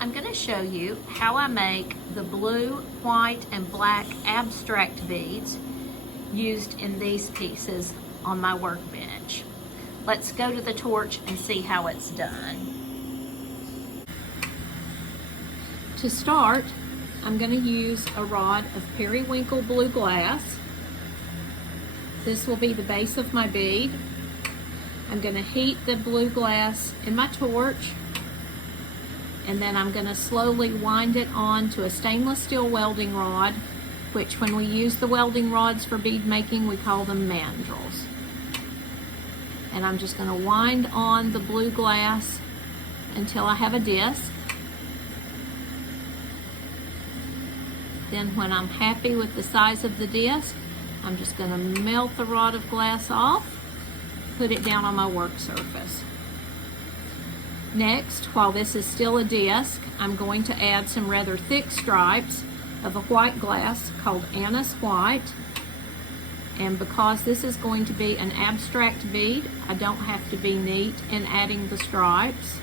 I'm going to show you how I make the blue, white, and black abstract beads used in these pieces on my workbench. Let's go to the torch and see how it's done. To start, I'm going to use a rod of periwinkle blue glass. This will be the base of my bead. I'm going to heat the blue glass in my torch, and then I'm going to slowly wind it on to a stainless steel welding rod, which when we use the welding rods for bead making, we call them mandrels. And I'm just going to wind on the blue glass until I have a disc. Then when I'm happy with the size of the disc, I'm just going to melt the rod of glass off, put it down on my work surface. Next, while this is still a disc, I'm going to add some rather thick stripes of a white glass called anise white. And because this is going to be an abstract bead, I don't have to be neat in adding the stripes.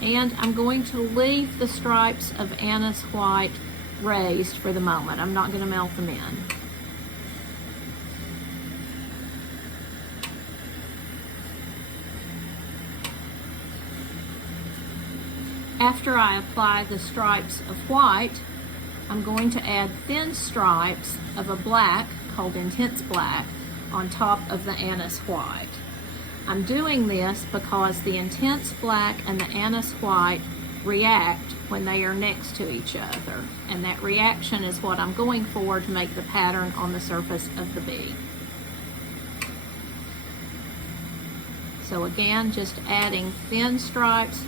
And I'm going to leave the stripes of anise white raised for the moment. I'm not going to melt them in. After I apply the stripes of white, I'm going to add thin stripes of a black called intense black on top of the anise white. I'm doing this because the intense black and the anise white react when they are next to each other, and that reaction is what I'm going for to make the pattern on the surface of the bead. So again, just adding thin stripes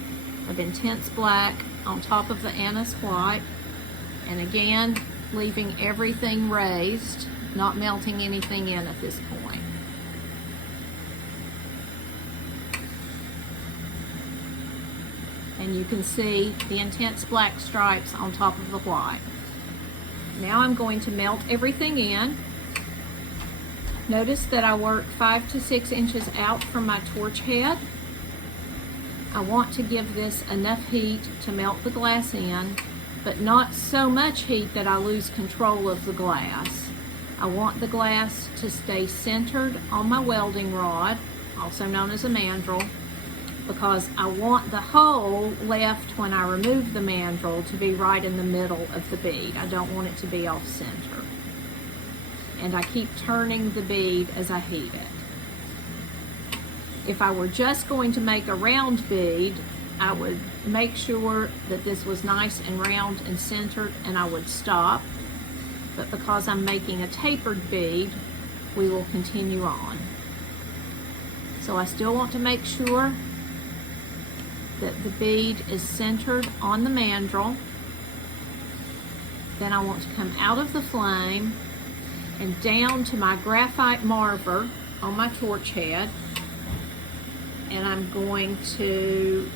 of intense black on top of the anise white, and again leaving everything raised, not melting anything in at this point. And you can see the intense black stripes on top of the white. Now I'm going to melt everything in. Notice that I work 5 to 6 inches out from my torch head. I want to give this enough heat to melt the glass in, but not so much heat that I lose control of the glass. I want the glass to stay centered on my welding rod, also known as a mandrel, because I want the hole left when I remove the mandrel to be right in the middle of the bead. I don't want it to be off center. And I keep turning the bead as I heat it. If I were just going to make a round bead, I would make sure that this was nice and round and centered, and I would stop. But because I'm making a tapered bead, we will continue on. So I still want to make sure that the bead is centered on the mandrel. Then I want to come out of the flame and down to my graphite marver on my torch head, and I'm going to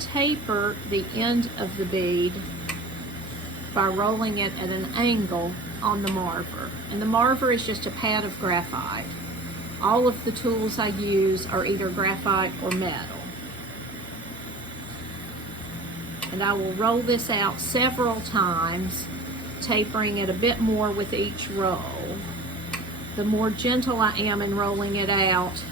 taper the end of the bead by rolling it at an angle on the marver. And the marver is just a pad of graphite. All of the tools I use are either graphite or metal. And I will roll this out several times, tapering it a bit more with each roll. The more gentle I am in rolling it out,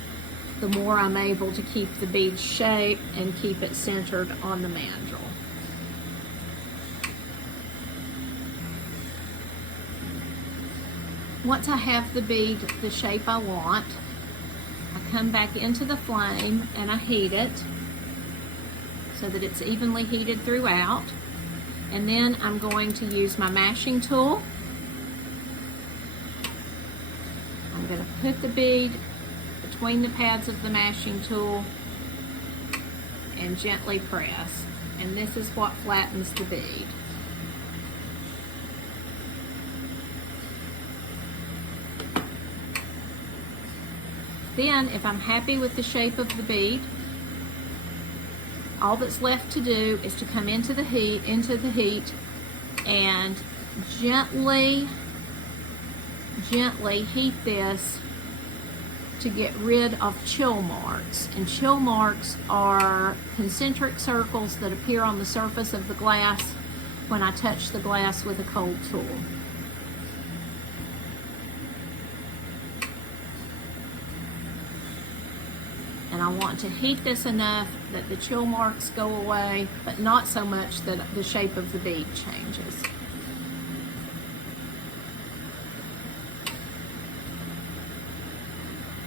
the more I'm able to keep the bead's shape and keep it centered on the mandrel. Once I have the bead the shape I want, I come back into the flame and I heat it so that it's evenly heated throughout. And then I'm going to use my mashing tool. I'm going to put the bead between the pads of the mashing tool and gently press. And this is what flattens the bead. Then, if I'm happy with the shape of the bead, all that's left to do is to come into the heat and gently heat this to get rid of chill marks. And chill marks are concentric circles that appear on the surface of the glass when I touch the glass with a cold tool. And I want to heat this enough that the chill marks go away, but not so much that the shape of the bead changes.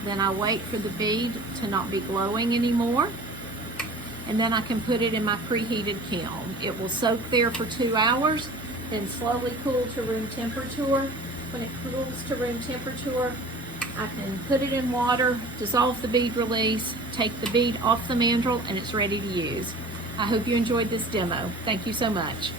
Then I wait for the bead to not be glowing anymore, and then I can put it in my preheated kiln. It will soak there for 2 hours, then slowly cool to room temperature. When it cools to room temperature, I can put it in water, dissolve the bead release, take the bead off the mandrel, and it's ready to use. I hope you enjoyed this demo. Thank you so much.